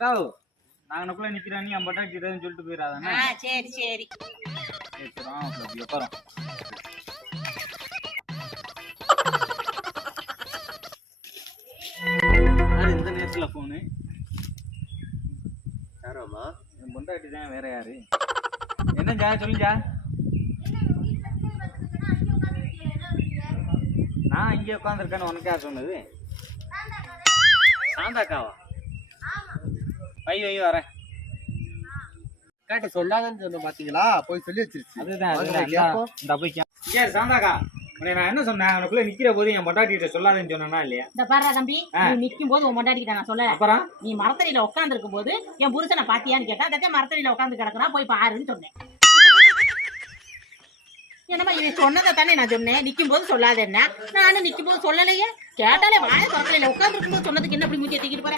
அக்காவு நாங்க நக்குள்ள நிக்கிறோம், நீ அம்பட்டா கிட்டன்னு சொல்லிட்டு போயிடாதானே. சரி சரி உட்காரோம். இந்த நேரத்துல போனு யாராமா? என் பொண்டாட்டி தான், வேற யாரு? என்னஞ்சா சொல்லுஞ்சா? நான் இங்கே உட்காந்துருக்கேன்னு உனக்கு யார் சொன்னது? சாந்தாக்காவா? வை வரேன். கேட்ட சொல்லாதன்னு சொன்ன பாத்தீங்களா? போய் சொல்லி வச்சிருச்சு. அதுதான் சாந்தாக்கா, நான் என்ன சொன்னேன்? உனக்குள்ள நிக்கிற போது என் பொண்டாட்டிட்ட சொல்லாதன்னு சொன்னா இல்லையா? இந்த பாரு தம்பி, நீ நிக்கும் போது உன் பொண்டாட்டிக்கிட்ட நான் சொல்ல. அப்புறம் நீ மரத்தடியில உட்கார்ந்து இருக்கும் போது என் புருஷனை பாத்தியான்னு கேட்டா, அதே மரத்தடியில உட்கார்ந்து கிடக்குறா, போய் பாருன்னு சொன்னேன். என்னமா இவன் சொன்னதை தானே நான் சொன்னேன். நிக்கும் போது சொல்லாத என்ன, நானும் நிக்கும் போது சொல்லலையே. கேட்டாலே வாய பக்கத்துல உட்கார்ந்து இருக்கும் போது சொன்னதுக்கு என்ன அப்படி மூச்சியை தூக்கிட்டு போற?